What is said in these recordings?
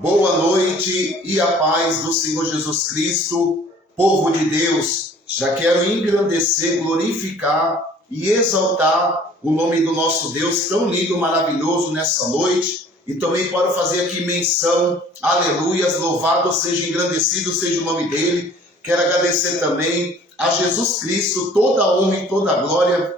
Boa noite e a paz do Senhor Jesus Cristo, povo de Deus. Já quero engrandecer, glorificar e exaltar o nome do nosso Deus tão lindo, maravilhoso nessa noite. E também quero fazer aqui menção, aleluias, louvado seja, engrandecido seja o nome dele. Quero agradecer também a Jesus Cristo, toda a honra e toda a glória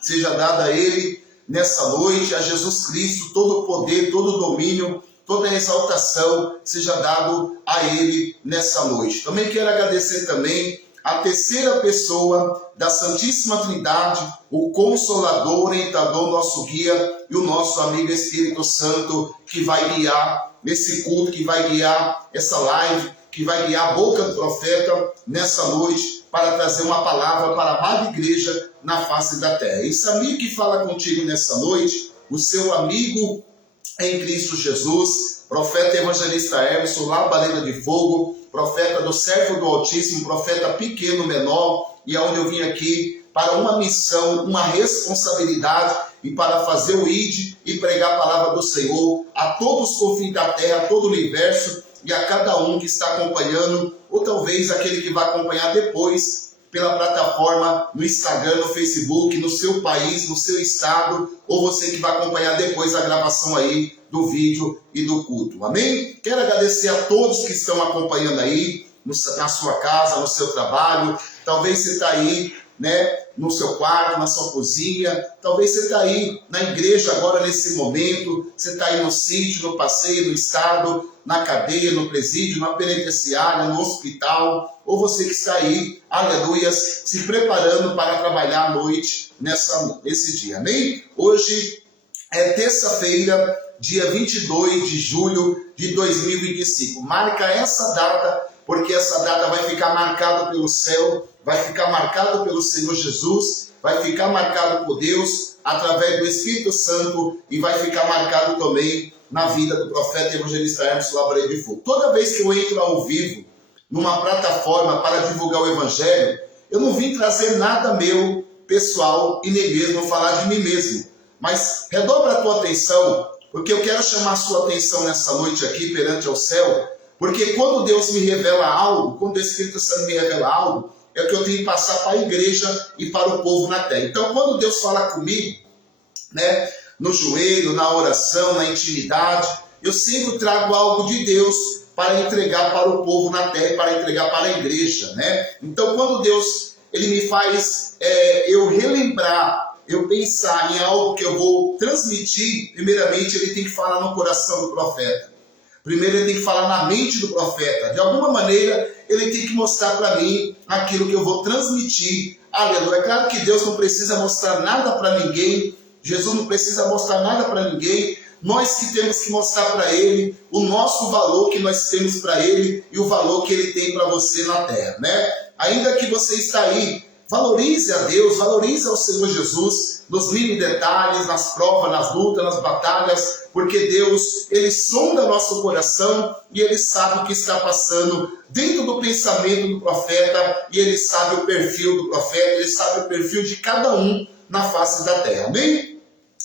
seja dada a ele nessa noite. A Jesus Cristo, todo o poder, todo o domínio, toda a exaltação seja dado a ele nessa noite. Também quero agradecer também a terceira pessoa da Santíssima Trindade, o Consolador, orientador, nosso guia e o nosso amigo Espírito Santo, que vai guiar esse culto, que vai guiar essa live, que vai guiar a boca do profeta nessa noite para trazer uma palavra para a amada igreja na face da terra. Esse amigo que fala contigo nessa noite, o seu amigo em Cristo Jesus, profeta evangelista Emerson, Labareda de Fogo, profeta do servo do Altíssimo, profeta pequeno, menor, e aonde eu vim aqui para uma missão, uma responsabilidade, e para fazer o ID e pregar a palavra do Senhor a todos os confins da terra, a todo o universo, e a cada um que está acompanhando, ou talvez aquele que vai acompanhar depois, pela plataforma, no Instagram, no Facebook, no seu país, no seu estado, ou você que vai acompanhar depois a gravação aí do vídeo e do culto. Amém? Quero agradecer a todos que estão acompanhando aí, na sua casa, no seu trabalho. Talvez você está aí, né, no seu quarto, na sua cozinha. Talvez você está aí na igreja agora, nesse momento. Você está aí no sítio, no passeio, no estado, na cadeia, no presídio, na penitenciária, no hospital, ou você que está aí, aleluias, se preparando para trabalhar à noite nesse dia, amém? Hoje é terça-feira, dia 22 de julho de 2025. Marca essa data, porque essa data vai ficar marcada pelo céu, vai ficar marcada pelo Senhor Jesus, vai ficar marcado por Deus, através do Espírito Santo, e vai ficar marcado também na vida do profeta evangelista Emerson Labareda de Fogo. Toda vez que eu entro ao vivo numa plataforma para divulgar o evangelho, eu não vim trazer nada meu, pessoal, e nem mesmo falar de mim mesmo. Mas redobra a tua atenção, porque eu quero chamar a sua atenção nessa noite aqui perante ao céu, porque quando Deus me revela algo, quando o Espírito Santo me revela algo, é o que eu tenho que passar para a igreja e para o povo na terra. Então, quando Deus fala comigo, né, no joelho, na oração, na intimidade, eu sempre trago algo de Deus para entregar para o povo na terra e para entregar para a igreja, né? Então, quando Deus ele me faz eu relembrar, eu pensar em algo que eu vou transmitir, primeiramente ele tem que falar no coração do profeta. Primeiro ele tem que falar na mente do profeta. De alguma maneira, ele tem que mostrar para mim aquilo que eu vou transmitir. Aleluia. É claro que Deus não precisa mostrar nada para ninguém. Jesus não precisa mostrar nada para ninguém. Nós que temos que mostrar para ele o nosso valor que nós temos para ele e o valor que ele tem para você na terra, né? Ainda que você está aí, valorize a Deus, valorize ao Senhor Jesus nos mínimos detalhes, nas provas, nas lutas, nas batalhas, porque Deus, ele sonda nosso coração e ele sabe o que está passando dentro do pensamento do profeta, e ele sabe o perfil do profeta, ele sabe o perfil de cada um na face da terra, amém?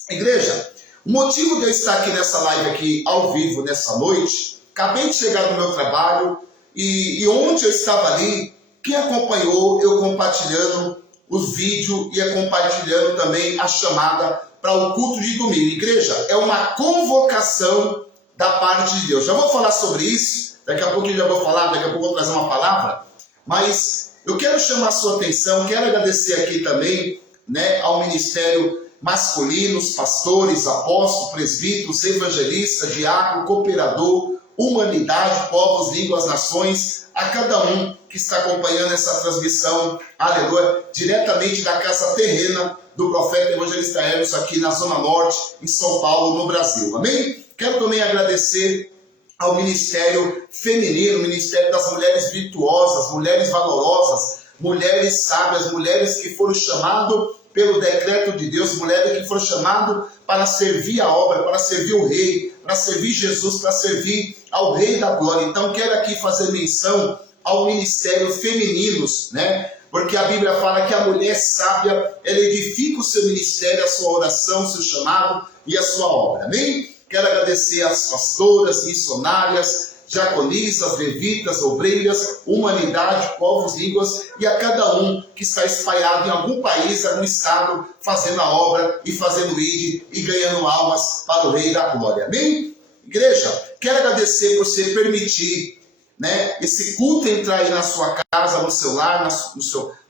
Igreja, o motivo de eu estar aqui nessa live aqui ao vivo nessa noite, acabei de chegar no meu trabalho e ontem eu estava ali, quem acompanhou eu compartilhando os vídeos e compartilhando também a chamada para o culto de domingo. Igreja, é uma convocação da parte de Deus. Já vou falar sobre isso, daqui a pouco eu já vou falar, daqui a pouco eu vou trazer uma palavra, mas eu quero chamar a sua atenção, quero agradecer aqui também, né, ao ministério masculino, os pastores, apóstolos, presbíteros, evangelistas, diácono, cooperador, humanidade, povos, línguas, nações, a cada um que está acompanhando essa transmissão, aleluia, diretamente da casa terrena do profeta evangelista Emerson aqui na Zona Norte, em São Paulo, no Brasil, amém? Quero também agradecer ao Ministério Feminino, o Ministério das Mulheres Virtuosas, mulheres valorosas, mulheres sábias, mulheres que foram chamadas pelo decreto de Deus, mulheres que foram chamadas para servir a obra, para servir o Rei, para servir Jesus, para servir ao Rei da Glória. Então, quero aqui fazer menção ao Ministério Femininos, né? Porque a Bíblia fala que a mulher sábia, ela edifica o seu ministério, a sua oração, o seu chamado e a sua obra, amém? quero agradecer às pastoras, missionárias, diaconisas, levitas, obreiras, humanidade, povos, línguas e a cada um que está espalhado em algum país, algum estado, fazendo a obra e fazendo ID e ganhando almas para o Rei da Glória. Amém? Igreja, quero agradecer por você permitir, né, esse culto entrar aí na sua casa, no seu lar,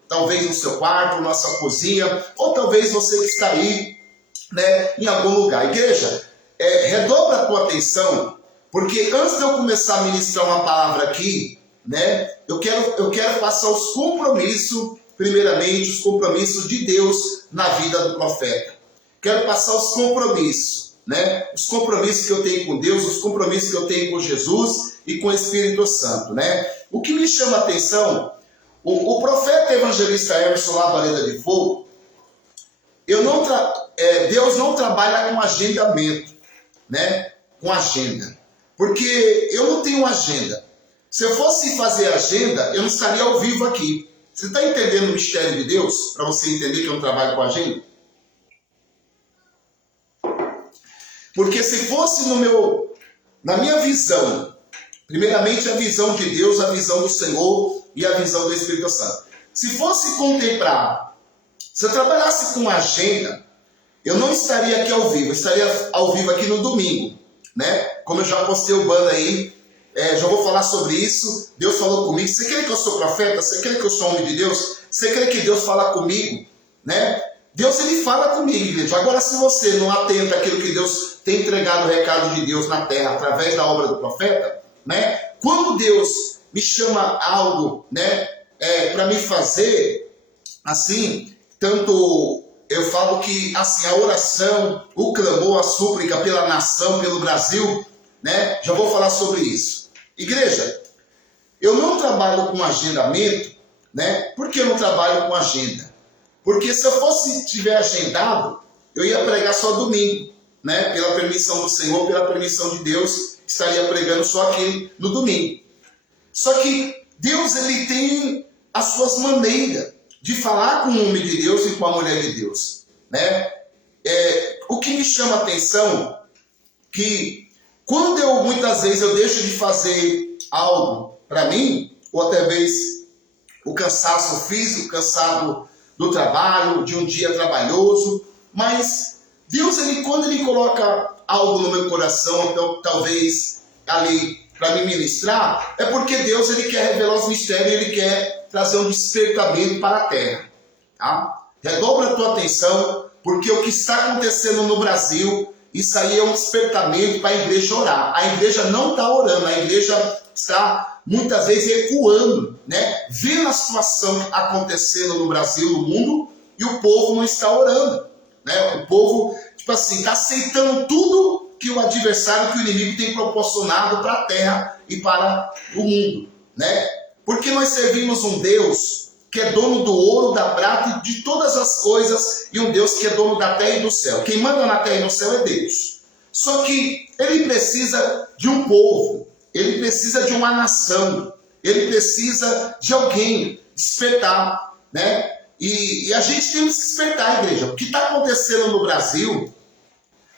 talvez no seu quarto, na sua cozinha, ou talvez você que está aí, né, em algum lugar. Igreja, redobra a tua atenção, porque antes de eu começar a ministrar uma palavra aqui, né, eu quero passar os compromissos, primeiramente, os compromissos de Deus na vida do profeta. Quero passar os compromissos, né, os compromissos que eu tenho com Deus, os compromissos que eu tenho com Jesus e com o Espírito Santo, né. O que me chama a atenção, o profeta evangelista Emerson Labareda de Fogo, Deus não trabalha com agendamento, né, com agenda. Porque eu não tenho agenda. Se eu fosse fazer agenda, eu não estaria ao vivo aqui. Você está entendendo o mistério de Deus? Para você entender que eu não trabalho com agenda? Porque se fosse na minha visão, primeiramente a visão de Deus, a visão do Senhor e a visão do Espírito Santo. Se fosse contemplar, se eu trabalhasse com agenda, eu não estaria aqui ao vivo. Eu estaria ao vivo aqui no domingo, né? Como eu já postei o banner aí, já vou falar sobre isso. Deus falou comigo. Você crê que eu sou profeta? Você crê que eu sou homem de Deus? Você crê que Deus fala comigo, né? Deus, ele fala comigo, igreja. Agora, se você não atenta àquilo que Deus tem entregado, o recado de Deus na terra através da obra do profeta, né? Quando Deus me chama algo, né, para me fazer, assim, tanto eu falo que assim, a oração, o clamor, a súplica pela nação, pelo Brasil, né? Já vou falar sobre isso. Igreja, eu não trabalho com agendamento, né? Por que eu não trabalho com agenda? Porque se eu tiver agendado, eu ia pregar só domingo, né? Pela permissão do Senhor, pela permissão de Deus, estaria pregando só aqui no domingo. Só que Deus, ele tem as suas maneiras de falar com o homem de Deus e com a mulher de Deus, né? O que me chama a atenção que quando muitas vezes eu deixo de fazer algo para mim, ou até mesmo o cansaço físico, cansado do trabalho, de um dia trabalhoso, mas Deus, quando ele coloca algo no meu coração, então, talvez ali para me ministrar, é porque Deus, ele quer revelar os mistérios, ele quer trazer um despertamento para a terra, tá? Redobra a tua atenção, porque o que está acontecendo no Brasil, isso aí é um despertamento para a igreja orar. A igreja não está orando, a igreja está muitas vezes recuando, né? Vendo a situação acontecendo no Brasil, no mundo, e o povo não está orando, né? O povo, tipo assim, está aceitando tudo que o adversário, que o inimigo tem proporcionado para a terra e para o mundo, né? Porque nós servimos um Deus que é dono do ouro, da prata e de todas as coisas, e um Deus que é dono da terra e do céu. Quem manda na terra e no céu é Deus. Só que ele precisa de um povo, ele precisa de uma nação, ele precisa de alguém despertar, né? E a gente tem que despertar, igreja. O que está acontecendo no Brasil,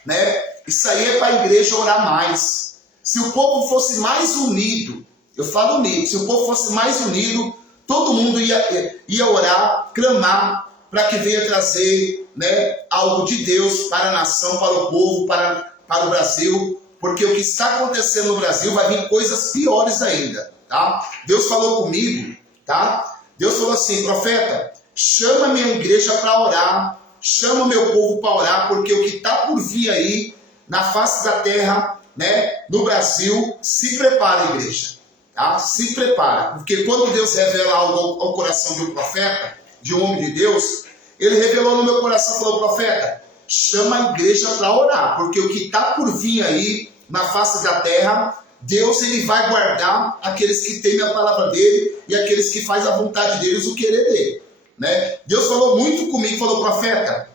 né? Isso aí é para a igreja orar mais. Se o povo fosse mais unido, eu falo unido, se o povo fosse mais unido, todo mundo ia orar, clamar, para que venha trazer, né, algo de Deus para a nação, para o povo, para o Brasil, porque o que está acontecendo no Brasil vai vir coisas piores ainda, tá? Deus falou comigo, tá? Deus falou assim: profeta, chama a minha igreja para orar, chama o meu povo para orar, porque o que está por vir aí, na face da terra, né, no Brasil, se prepara, igreja. Tá? Se prepara, porque quando Deus revela algo ao coração de um profeta, de um homem de Deus, ele revelou no meu coração, falou: profeta, chama a igreja para orar, porque o que está por vir aí na face da terra, Deus, ele vai guardar aqueles que temem a palavra dele e aqueles que fazem a vontade deles, o querer dele, né? Deus falou muito comigo, falou: profeta,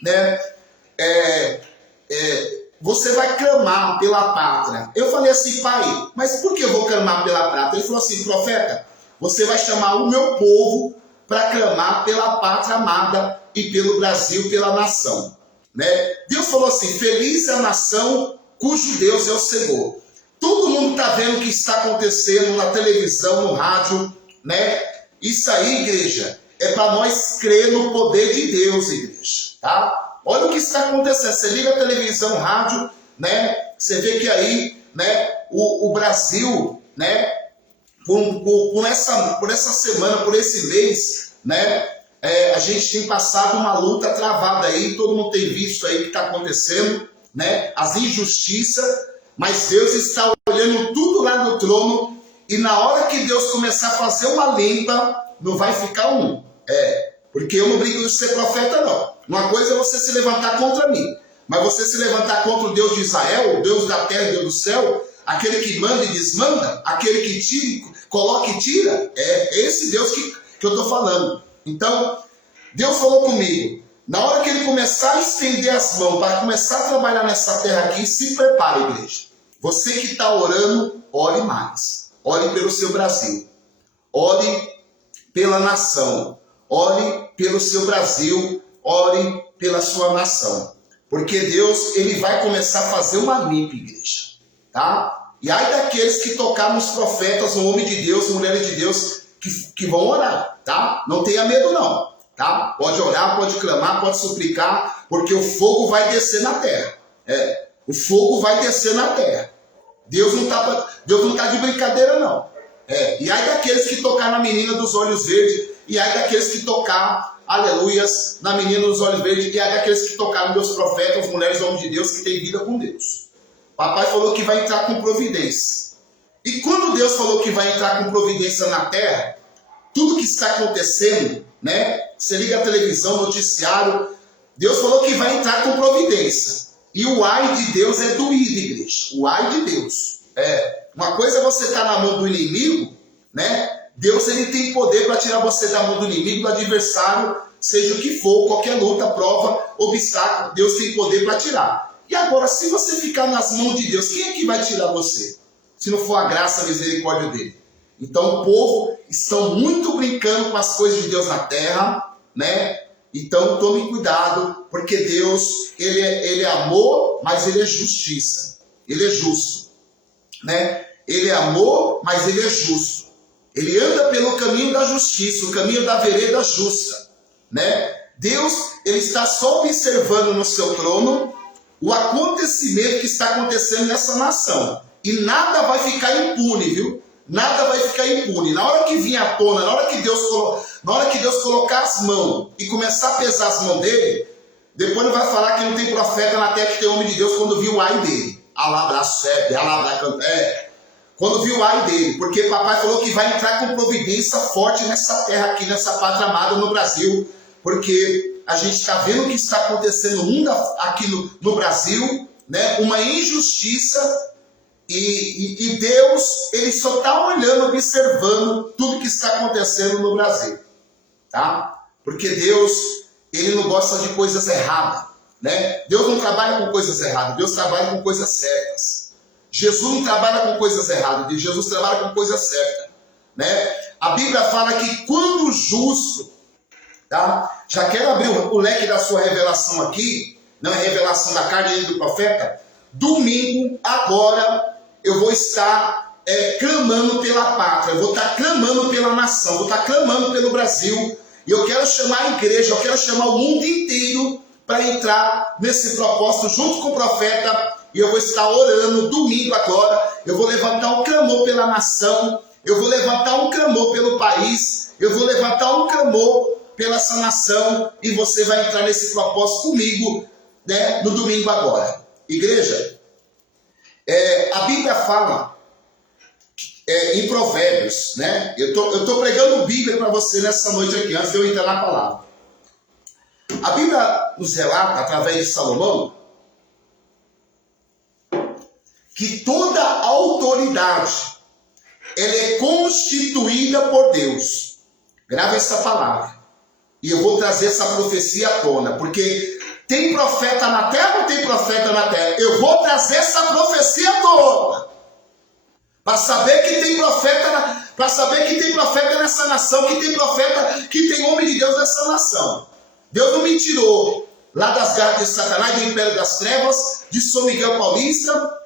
né, você vai clamar pela pátria. Eu falei assim: pai, mas por que eu vou clamar pela pátria? Ele falou assim: profeta, você vai chamar o meu povo para clamar pela pátria amada e pelo Brasil, pela nação, né? Deus falou assim: feliz é a nação cujo Deus é o Senhor. Todo mundo está vendo o que está acontecendo na televisão, no rádio, né? Isso aí, igreja, é para nós crer no poder de Deus, igreja, tá? Olha o que está acontecendo. Você liga a televisão, rádio, né? Você vê que aí, né, o Brasil, né, por essa semana, por esse mês, né, a gente tem passado uma luta travada aí, todo mundo tem visto aí o que está acontecendo, né, as injustiças, mas Deus está olhando tudo lá no trono, e na hora que Deus começar a fazer uma limpa, não vai ficar um. Porque eu não brigo de ser profeta, não. Uma coisa é você se levantar contra mim, mas você se levantar contra o Deus de Israel, o Deus da terra e Deus do céu, aquele que manda e desmanda, aquele que tira, coloca e tira, é esse Deus que eu estou falando. Então, Deus falou comigo, na hora que ele começar a estender as mãos para começar a trabalhar nessa terra aqui, se prepare, igreja. Você que está orando, ore mais. Ore pelo seu Brasil. Ore pela nação. Ore pelo seu Brasil. Ore pela sua nação. Porque Deus, ele vai começar a fazer uma limpa, igreja. Tá? E ai daqueles que tocaram nos profetas, o homem de Deus, mulheres de Deus, que vão orar, tá? Não tenha medo não, tá? Pode orar, pode clamar, pode suplicar, porque o fogo vai descer na terra. O fogo vai descer na terra. Deus não tá de brincadeira não. E ai daqueles que tocar na menina dos olhos verdes, e ai daqueles que tocar, aleluias, na menina dos olhos verdes, e ai daqueles que tocaram meus profetas, mulheres, homens de Deus, que têm vida com Deus. Papai falou que vai entrar com providência. E quando Deus falou que vai entrar com providência na terra, tudo que está acontecendo, né? Você liga a televisão, noticiário, Deus falou que vai entrar com providência. E o ai de Deus é doído, igreja. O ai de Deus. Uma coisa é você estar na mão do inimigo, né? Deus, ele tem poder para tirar você da mão do inimigo, do adversário, seja o que for, qualquer luta, prova, obstáculo, Deus tem poder para tirar. E agora, se você ficar nas mãos de Deus, quem é que vai tirar você? Se não for a graça, a misericórdia dele. Então o povo estão muito brincando com as coisas de Deus na terra, né? Então tome cuidado, porque Deus, ele é amor, mas ele é justiça. Ele é justo, né? Ele é amor, mas ele é justo. Ele anda pelo caminho da justiça, o caminho da vereda justa, né? Deus, ele está só observando no seu trono o acontecimento que está acontecendo nessa nação. E nada vai ficar impune, viu? Nada vai ficar impune. Na hora que vir à tona, na hora que Deus colocar as mãos e começar a pesar as mãos dele, depois não vai falar que não tem profeta na terra que tem homem de Deus quando viu o ai dele. Quando viu o ai dele. Porque papai falou que vai entrar com providência forte nessa terra aqui, nessa pátria amada no Brasil. Porque a gente está vendo o que está acontecendo no mundo aqui no Brasil, né? Uma injustiça. E Deus, ele só está olhando, observando tudo que está acontecendo no Brasil, tá? Porque Deus, ele não gosta de coisas erradas, né? Deus não trabalha com coisas erradas, Deus trabalha com coisas certas. Jesus não trabalha com coisas erradas, Jesus trabalha com coisas certas, né? A Bíblia fala que quando o justo, tá? Já quero abrir o leque da sua revelação aqui, não é revelação da carne nem do profeta. Domingo, agora, eu vou estar clamando pela pátria, eu vou estar clamando pela nação, vou estar clamando pelo Brasil, e eu quero chamar a igreja, eu quero chamar o mundo inteiro para entrar nesse propósito junto com o profeta, e eu vou estar orando domingo agora, eu vou levantar um clamor pela nação, eu vou levantar um clamor pelo país, eu vou levantar um clamor pela essa nação, e você vai entrar nesse propósito comigo, né, no domingo agora. Igreja, a Bíblia fala em Provérbios, né? Eu tô pregando Bíblia para você nessa noite aqui, antes de eu entrar na palavra. A Bíblia nos relata, através de Salomão, que toda autoridade ela é constituída por Deus. Grave essa palavra. E eu vou trazer essa profecia à tona, porque tem profeta na terra ou não tem profeta na terra? Eu vou trazer essa profecia toda. Para saber que tem profeta, para saber que tem profeta nessa nação, que tem profeta, que tem homem de Deus nessa nação. Deus não me tirou lá das garras de Satanás, do império das trevas, de São Miguel Paulista,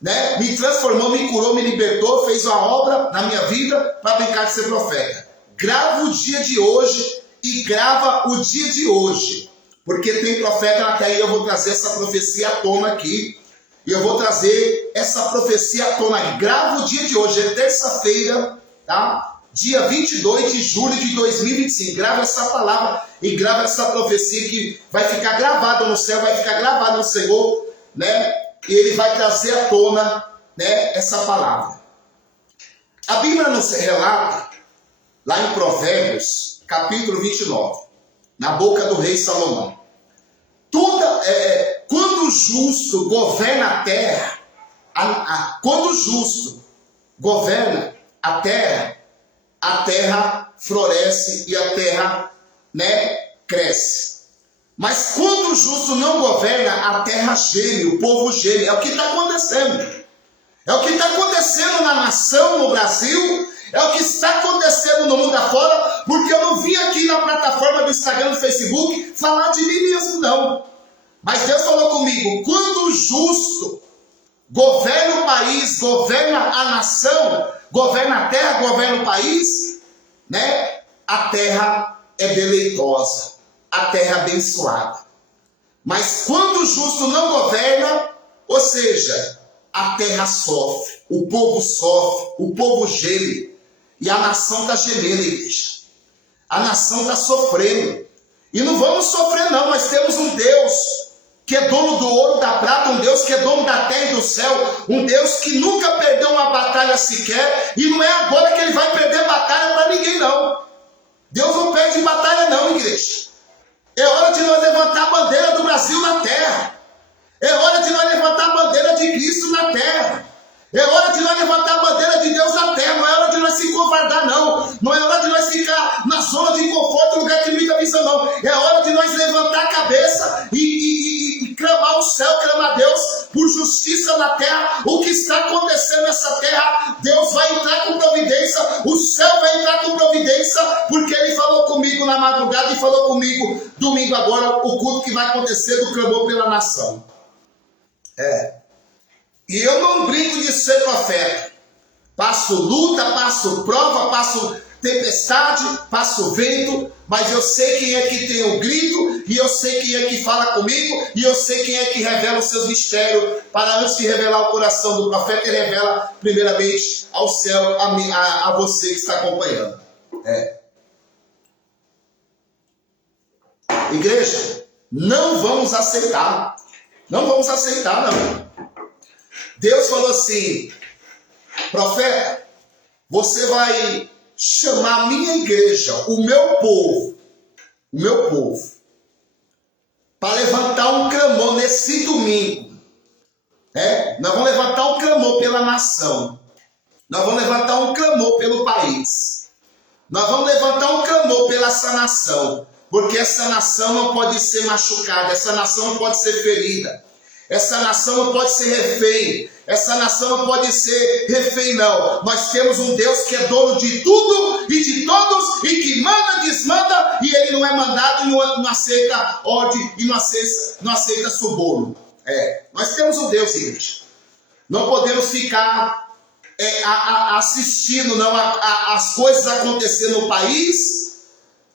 né? Me transformou, me curou, me libertou, fez uma obra na minha vida para brincar de ser profeta. Grava o dia de hoje e grava o dia de hoje, porque tem profeta na terra e eu vou trazer essa profecia à tona aqui. E eu vou trazer essa profecia à tona aqui. Grava o dia de hoje, é terça-feira, tá? Dia 22 de julho de 2025. Grava essa palavra e grava essa profecia que vai ficar gravada no céu, vai ficar gravada no Senhor, né? E ele vai trazer à tona, né, essa palavra. A Bíblia nos relata, lá em Provérbios, capítulo 29, na boca do rei Salomão. Quando o justo governa a terra, quando o justo governa a terra floresce e a terra, né, cresce. Mas quando o justo não governa, a terra geme, o povo geme. É o que está acontecendo. É o que está acontecendo na nação, no Brasil. É o que está acontecendo no mundo afora. Porque eu não vim aqui na plataforma do Instagram, do Facebook, falar de mim mesmo, não. Mas Deus falou comigo, quando o justo governa o país, governa a nação, governa a terra, governa o país, né? A terra é deleitosa, a terra é abençoada. Mas quando o justo não governa, ou seja, a terra sofre, o povo geme, e a nação está gemendo, igreja. A nação está sofrendo. E não vamos sofrer não, nós temos um Deus que é dono do ouro, da prata, um Deus que é dono da terra e do céu, um Deus que nunca perdeu uma batalha sequer, e não é agora que ele vai perder batalha para ninguém não. Deus não perde batalha não, igreja. É hora de nós levantar a bandeira do Brasil na terra. É hora de nós levantar a bandeira de Cristo na terra. É hora de nós levantar a bandeira de Deus na terra. Não é hora de nós se covardar não. Não é hora de nós ficar na zona de conforto, no lugar que limita a visão não. É hora de nós levantar a cabeça e clamar o céu, clamar a Deus por justiça na terra. O que está acontecendo nessa terra, Deus vai entrar com providência, o céu vai entrar com providência, porque Ele falou comigo na madrugada e falou comigo domingo agora, o culto que vai acontecer do clamor pela nação. E eu não brinco de ser profeta. Passo luta, passo prova, passo tempestade, passo vento, mas eu sei quem é que tem o grito, e eu sei quem é que fala comigo, e eu sei quem é que revela os seus mistérios, para antes de revelar o coração do profeta, ele revela primeiramente ao céu, a você que está acompanhando. Igreja, não vamos aceitar. Não vamos aceitar, não. Deus falou assim, profeta, você vai chamar a minha igreja, o meu povo, para levantar um clamor nesse domingo. Nós vamos levantar um clamor pela nação. Nós vamos levantar um clamor pelo país. Nós vamos levantar um clamor pela essa nação. Porque essa nação não pode ser machucada, essa nação não pode ser ferida. Essa nação não pode ser refém. Essa nação não pode ser refém, não. Nós temos um Deus que é dono de tudo e de todos, e que manda, desmanda, e Ele não é mandado e não aceita ordem e não aceita suborno. Nós temos um Deus, igreja. Não podemos ficar assistindo não, as coisas acontecendo no país,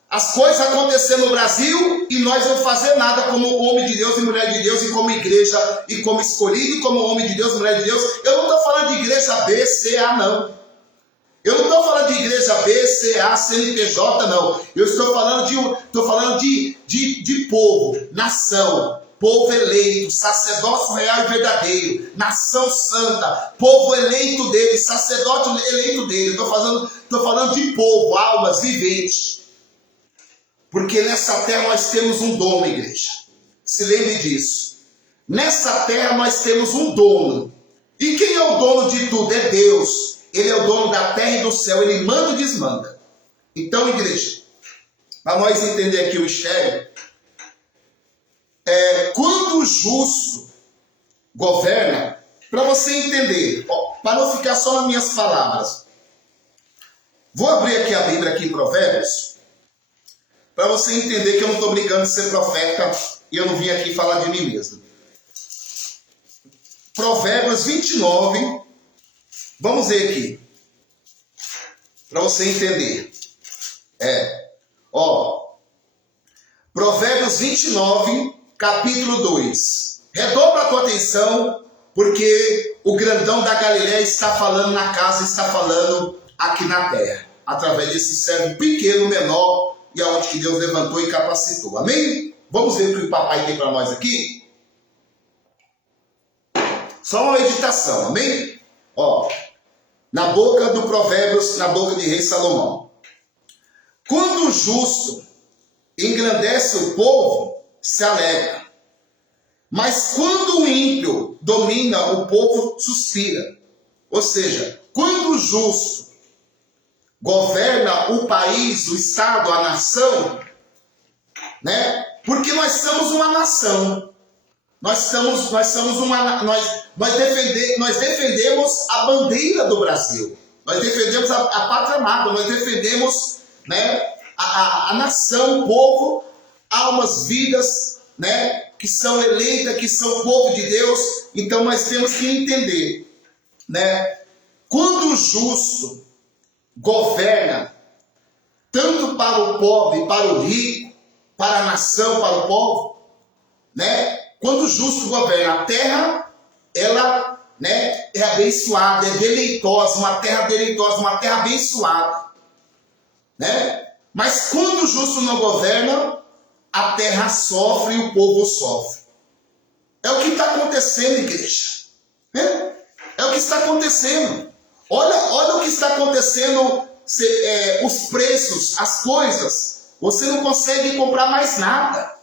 as coisas acontecendo no Brasil, e nós não fazer nada como homem de Deus e mulher de Deus, e como igreja, e como escolhido, e como homem de Deus e mulher de Deus. Eu não estou falando de igreja B, C, A, não. Eu não estou falando de igreja B, C, A, CNPJ, não. Eu estou falando de povo, nação, povo eleito, sacerdócio real e verdadeiro, nação santa, povo eleito dele, sacerdote eleito dele. Estou falando de povo, almas viventes. Porque nessa terra nós temos um dono, igreja. Se lembre disso. Nessa terra nós temos um dono. E quem é o dono de tudo? É Deus. Ele é o dono da terra e do céu. Ele manda e desmanda. Então, igreja, para nós entender aqui o mistério, quando o justo governa, para você entender, para não ficar só nas minhas palavras, vou abrir aqui a Bíblia aqui em Provérbios, para você entender que eu não estou brincando de ser profeta e eu não vim aqui falar de mim mesmo. Provérbios 29, vamos ver aqui, para você entender. Provérbios 29, capítulo 2. Redobra a tua atenção, porque o grandão da Galileia está falando na casa, está falando aqui na terra, através desse servo pequeno, menor, e aonde que Deus levantou e capacitou. Amém? Vamos ver o que o papai tem para nós aqui? Só uma meditação, amém? Na boca do Provérbios, na boca de rei Salomão. Quando o justo engrandece o povo, se alegra. Mas quando o ímpio domina o povo, suspira. Ou seja, quando o justo governa o país, o estado, a nação, né? Porque nós somos uma nação. Nós defendemos a bandeira do Brasil. Nós defendemos a pátria amada. Nós defendemos, né, a nação, o povo, almas, vidas, né, que são eleitas, que são povo de Deus. Então nós temos que entender, né, quando o justo governa tanto para o pobre, para o rico, para a nação, para o povo, né? Quando o justo governa a terra, ela, né, é abençoada, é deleitosa, uma terra deleitosa, uma terra abençoada, né? Mas quando o justo não governa, a terra sofre e o povo sofre. É o que está acontecendo, igreja, né? É o que está acontecendo. Olha o que está acontecendo, os preços, as coisas. Você não consegue comprar mais nada,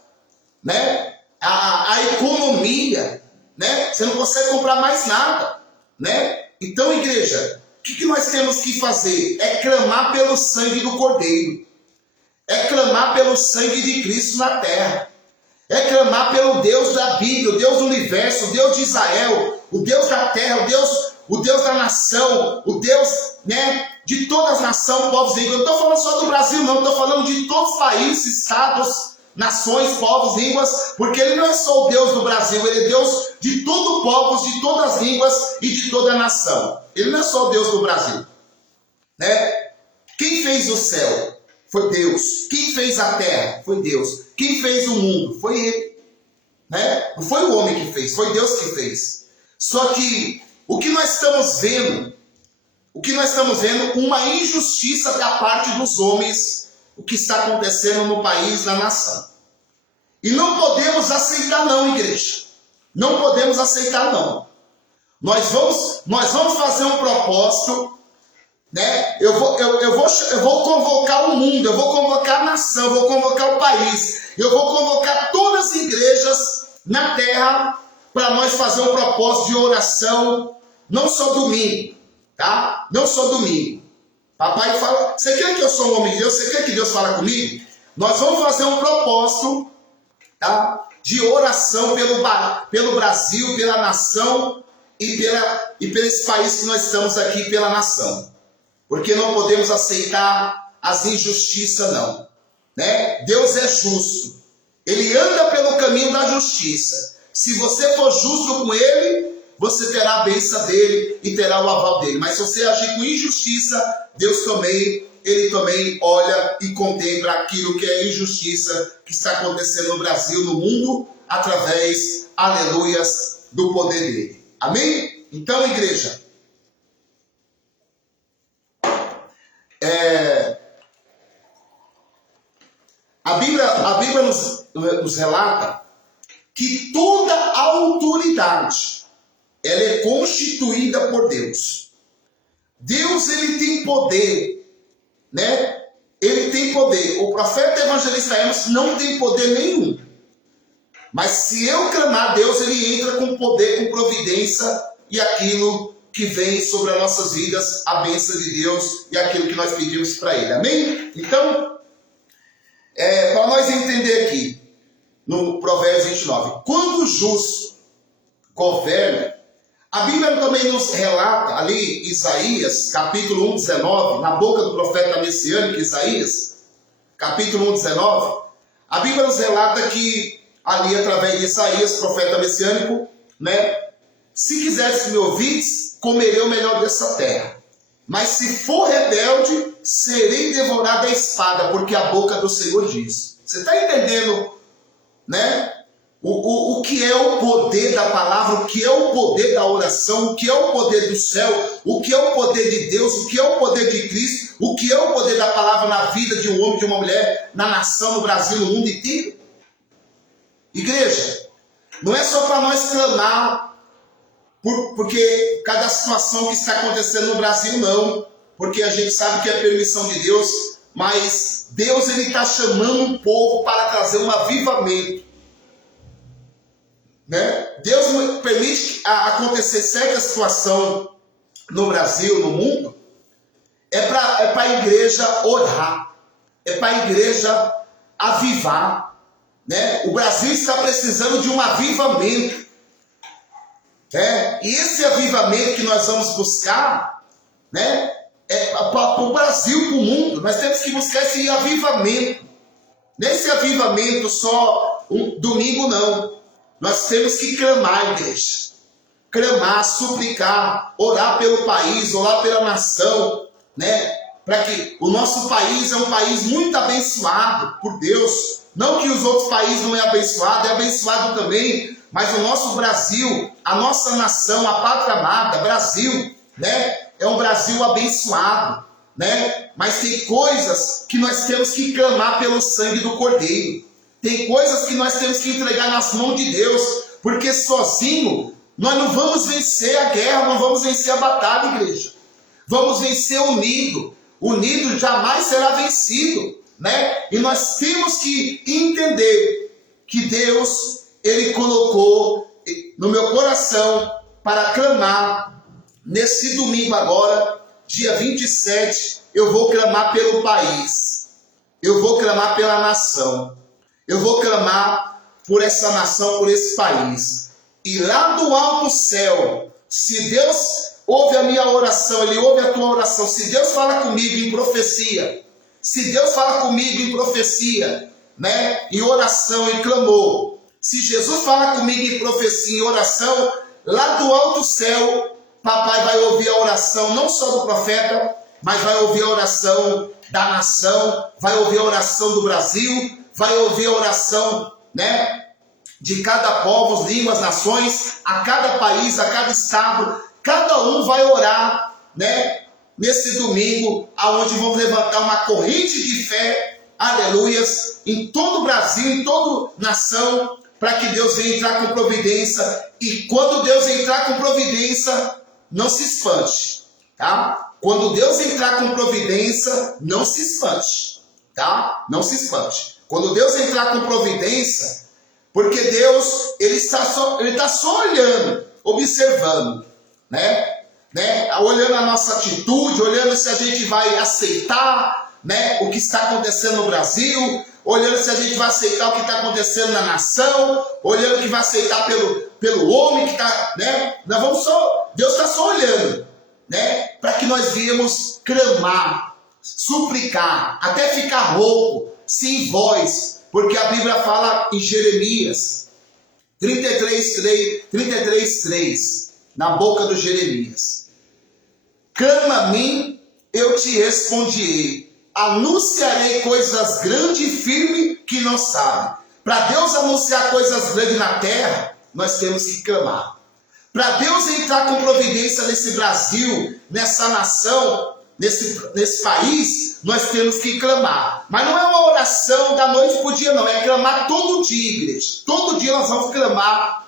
né? A economia, né? Você não consegue comprar mais nada, né? Então, igreja, o que nós temos que fazer? É clamar pelo sangue do Cordeiro. É clamar pelo sangue de Cristo na terra. É clamar pelo Deus da Bíblia, o Deus do universo, o Deus de Israel, o Deus da terra, o Deus da nação, o Deus, né, de todas as nações, povos e línguas. Eu não estou falando só do Brasil, não. Estou falando de todos os países, estados, nações, povos, línguas, porque Ele não é só o Deus do Brasil, Ele é Deus de todo povos, de todas as línguas e de toda a nação. Ele não é só o Deus do Brasil, né? Quem fez o céu? Foi Deus. Quem fez a terra? Foi Deus. Quem fez o mundo? Foi Ele, né? Não foi o homem que fez, foi Deus que fez. Só que o que nós estamos vendo, uma injustiça da parte dos homens, o que está acontecendo no país, na nação. E não podemos aceitar não, igreja. Não podemos aceitar não. Nós vamos fazer um propósito, né? Eu vou convocar o mundo, eu vou convocar a nação, eu vou convocar o país, eu vou convocar todas as igrejas na terra para nós fazer um propósito de oração, não só domingo, tá? Não só domingo. Papai fala, você quer que eu sou um homem de Deus? Você quer que Deus fale comigo? Nós vamos fazer um propósito, tá, de oração pelo Brasil, pela nação e pelo esse país que nós estamos aqui, pela nação. Porque não podemos aceitar as injustiças, não, né? Deus é justo. Ele anda pelo caminho da justiça. Se você for justo com Ele, você terá a bênção dele e terá o aval dele. Mas se você agir com injustiça, Deus também, Ele também olha e contempla aquilo que é injustiça que está acontecendo no Brasil, no mundo, através, aleluias, do poder dele. Amém? Então, igreja, a Bíblia nos relata que toda autoridade ela é constituída por Deus. Deus, ele tem poder, né? Ele tem poder. O profeta evangelista Amos não tem poder nenhum. Mas se eu clamar a Deus, ele entra com poder, com providência e aquilo que vem sobre as nossas vidas, a bênção de Deus e aquilo que nós pedimos para Ele. Amém? Então, para nós entender aqui, no Provérbios 29, quando o justo governa, a Bíblia também nos relata, ali, Isaías, capítulo 1, 19, na boca do profeta messiânico Isaías, capítulo 1, 19, a Bíblia nos relata que ali através de Isaías, profeta messiânico, né? Se quiseres me ouvir, comerei o melhor dessa terra. Mas se for rebelde, serei devorado à espada, porque a boca do Senhor diz. Você está entendendo, né? O que é o poder da palavra, o que é o poder da oração, o que é o poder do céu, o que é o poder de Deus, o que é o poder de Cristo, o que é o poder da palavra na vida de um homem, de uma mulher, na nação, no Brasil, no mundo inteiro. Igreja, não é só para nós clamar porque cada situação que está acontecendo no Brasil, não, porque a gente sabe que é permissão de Deus, mas Deus está chamando o povo para trazer um avivamento. Né? Deus permite acontecer certa situação no Brasil, no mundo, é para a igreja orar, é para a igreja avivar. Né? O Brasil está precisando de um avivamento. E esse avivamento que nós vamos buscar, né, é para o Brasil, para o mundo. Nós temos que buscar esse avivamento. Nesse avivamento só um domingo não. Nós temos que clamar, igreja. Clamar, suplicar, orar pelo país, orar pela nação, né? Para que o nosso país é um país muito abençoado por Deus. Não que os outros países não é abençoado também, mas o nosso Brasil, a nossa nação, a pátria amada, Brasil, né? É um Brasil abençoado, né? Mas tem coisas que nós temos que clamar pelo sangue do Cordeiro. Tem coisas que nós temos que entregar nas mãos de Deus, porque sozinho nós não vamos vencer a guerra, não vamos vencer a batalha, igreja. Vamos vencer unido. Unido jamais será vencido, né? E nós temos que entender que Deus, Ele colocou no meu coração para clamar nesse domingo agora, dia 27, eu vou clamar pelo país. Eu vou clamar pela nação. Eu vou clamar por essa nação, por esse país. E lá do alto céu, se Deus ouve a minha oração, Ele ouve a tua oração. Se Deus fala comigo em profecia, se Deus fala comigo em profecia, né, em oração, em clamor, se Jesus fala comigo em profecia, em oração, lá do alto céu, papai vai ouvir a oração, não só do profeta, mas vai ouvir a oração da nação, vai ouvir a oração do Brasil, vai ouvir a oração, né, de cada povo, línguas, nações, a cada país, a cada estado. Cada um vai orar, né, nesse domingo, aonde vamos levantar uma corrente de fé, aleluias, em todo o Brasil, em toda nação, para que Deus venha entrar com providência. E quando Deus entrar com providência, não se espante, tá? Quando Deus entrar com providência, não se espante, tá? Não se espante. Quando Deus entrar com providência, porque Deus, Ele está só olhando, observando, né? Olhando a nossa atitude, olhando se a gente vai aceitar, né, o que está acontecendo no Brasil, olhando se a gente vai aceitar o que está acontecendo na nação, olhando que vai aceitar pelo homem que está, né? Deus está só olhando, né, para que nós viemos clamar, suplicar, até ficar rouco, sem voz, porque a Bíblia fala em Jeremias 33:3, na boca do Jeremias: clama a mim, eu te responderei, anunciarei coisas grandes e firmes que não sabem. Para Deus anunciar coisas grandes na terra, nós temos que clamar. Para Deus entrar com providência nesse Brasil, nessa nação, nesse país, nós temos que clamar. Mas não é uma oração da noite para o dia, não. É clamar todo dia, igreja. Todo dia nós vamos clamar.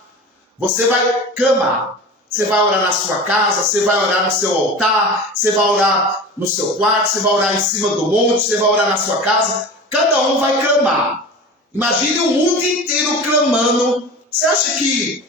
Você vai clamar. Você vai orar na sua casa, você vai orar no seu altar, você vai orar no seu quarto, você vai orar em cima do monte, você vai orar na sua casa. Cada um vai clamar. Imagine o mundo inteiro clamando. Você acha que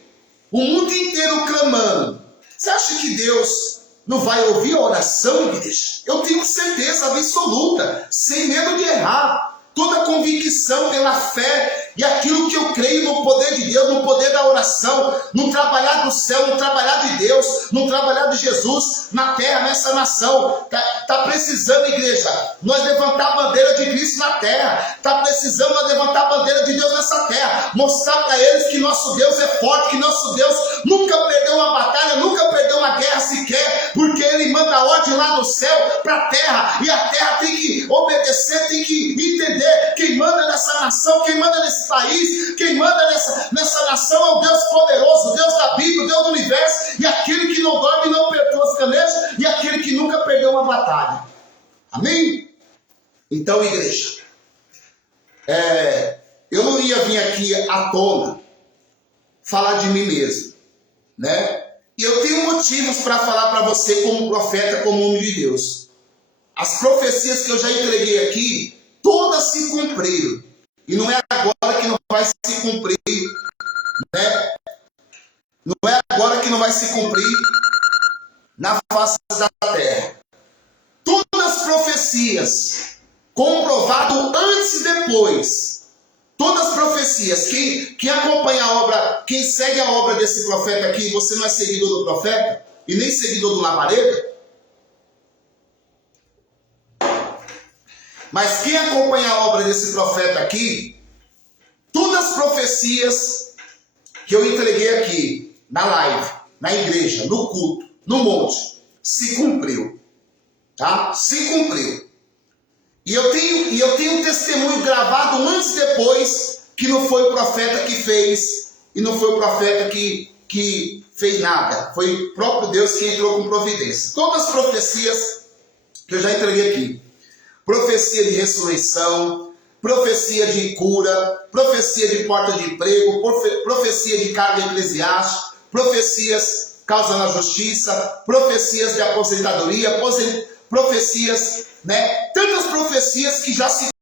o mundo inteiro clamando, você acha que Deus não vai ouvir a oração, igreja? Eu tenho certeza absoluta, sem medo de errar, toda convicção pela fé E aquilo que eu creio no poder de Deus, no poder da oração, no trabalhar do céu, no trabalhar de Deus, no trabalhar de Jesus na terra, nessa nação. Está precisando, igreja, nós levantar a bandeira de Cristo na terra. Está precisando nós levantar a bandeira de Deus nessa terra. Mostrar para eles que nosso Deus é forte, que nosso Deus nunca perdeu uma batalha, nunca perdeu uma guerra sequer, porque Ele manda ordem lá do céu para a terra, e a terra tem que obedecer, tem que entender quem manda nessa nação, quem manda nesse país, quem manda nessa nação é o Deus poderoso, o Deus da Bíblia, o Deus do universo, e aquele que não dorme e não perdoa os canejos, e aquele que nunca perdeu uma batalha. Amém? Então, igreja, eu não ia vir aqui à tona falar de mim mesmo, né? E eu tenho motivos para falar para você como profeta, como homem de Deus. As profecias que eu já entreguei aqui, todas se cumpriram. E não é agora que não vai se cumprir, né? Não é agora que não vai se cumprir na face da terra. Todas as profecias, comprovado antes e depois. Todas as profecias, quem acompanha a obra, quem segue a obra desse profeta aqui, você não é seguidor do profeta e nem seguidor do labareda, mas quem acompanha a obra desse profeta aqui, todas as profecias que eu entreguei aqui, na live, na igreja, no culto, no monte, se cumpriu, tá? Se cumpriu. E eu tenho um testemunho gravado antes e depois, que não foi o profeta que fez, e não foi o profeta que fez nada. Foi o próprio Deus que entrou com providência. Todas as profecias que eu já entreguei aqui. Profecia de ressurreição, profecia de cura, profecia de porta de emprego, profecia de carga eclesiástica, profecias causando a justiça, profecias de aposentadoria, profecias, né? Tantas profecias que já se